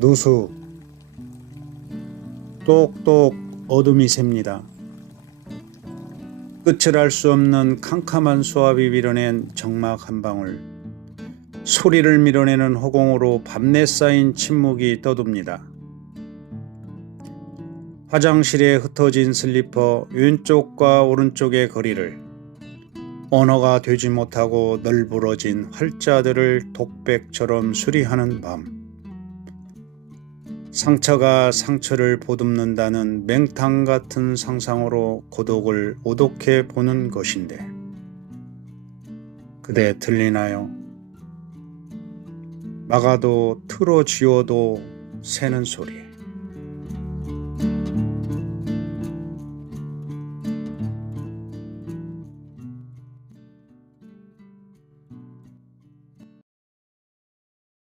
누수 똑똑 어둠이 셉니다. 끝을 알 수 없는 캄캄한 수압이 밀어낸 정막 한 방울, 소리를 밀어내는 허공으로 밤내 쌓인 침묵이 떠돕니다. 화장실에 흩어진 슬리퍼 왼쪽과 오른쪽의 거리를, 언어가 되지 못하고 널브러진 활자들을 독백처럼 수리하는 밤, 상처가 상처를 보듬는다는 맹탕 같은 상상으로 고독을 오독해 보는 것인데, 그대 들리나요? 막아도 틀어 지워도 새는 소리.